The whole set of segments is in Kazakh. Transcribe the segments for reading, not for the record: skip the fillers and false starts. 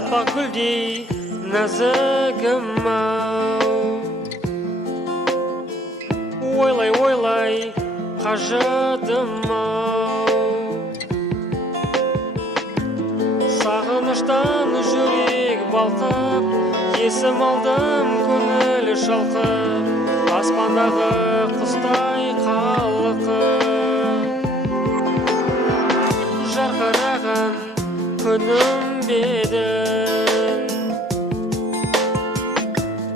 Аппақ гүлдей нәзігім-ау, ойлай қажыдым-ау, сағыныштан жүрек балқып, есім алдым көңіл шалқып, аспандағы құстай қалқып, жарқыраған күнім бедің,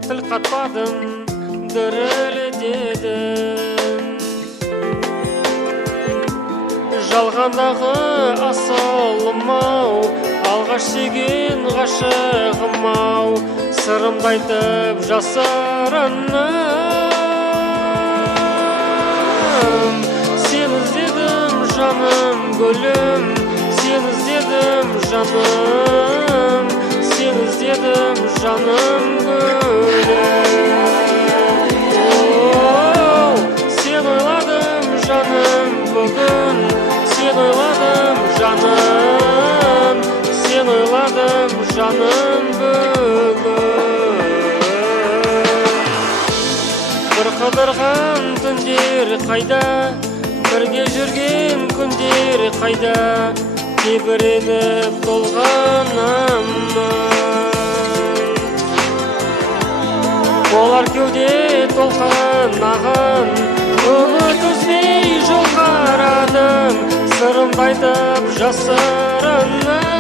тіл қатпадым, дірілдедім, жалғандағы асылым-ау, алғаш сүйген ғашығым-ау, сырымды айтып жасырынып, сен іздедім жаным гүлім, сен іздедім жаным, сен іздедім жаным гүлім. Сен ойладым жаным бүгін, сен ойладым жаным, сен ойладым жаным бүгін. Бір қыдырған түндер қайда, бірге жүрген күндер қайда, тебіреніп толғанамын. Болар кеуде толқынаған, үміт үзбей жол қарадым, сырымды айтып жасырынып,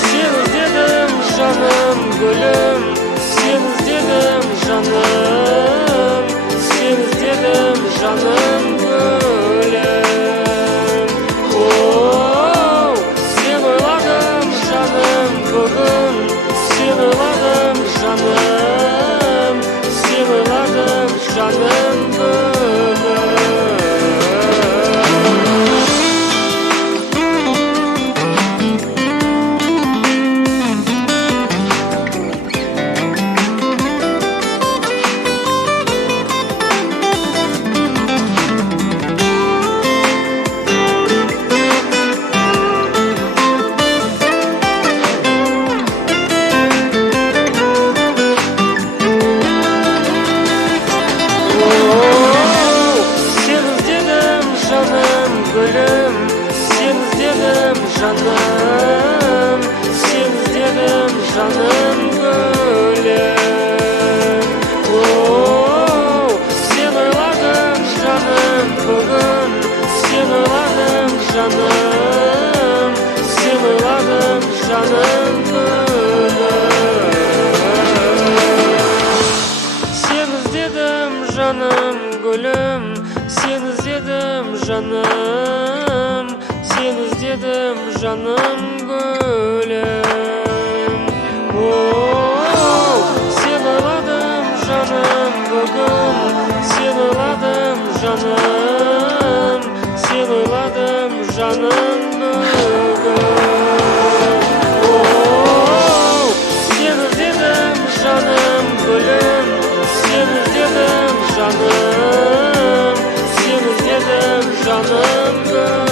сен іздедім жаным гүлім, сен іздедім жаным, сен іздедім жаным гүлім. Сен ойладым жаным бүгін, сен ойладым жаным, сен ойладым жаным бүгін. Гүлім, сен іздедім жаным, сен іздедім жаным гүлім. Сен ойладым жаным бүгін, сен ойладым жаным, сен ойладым жаным гүлім. Сен іздедім жаным гүлім, сен іздедім жаным, сен іздедім жаным гүлім. Сен ойладым жаным бүгін, сен ойладым жаным, сен ойладым жаным бүгін. Сен іздедім жаным гүлім, сен іздедім жаным, сен іздедім жаным гүлім.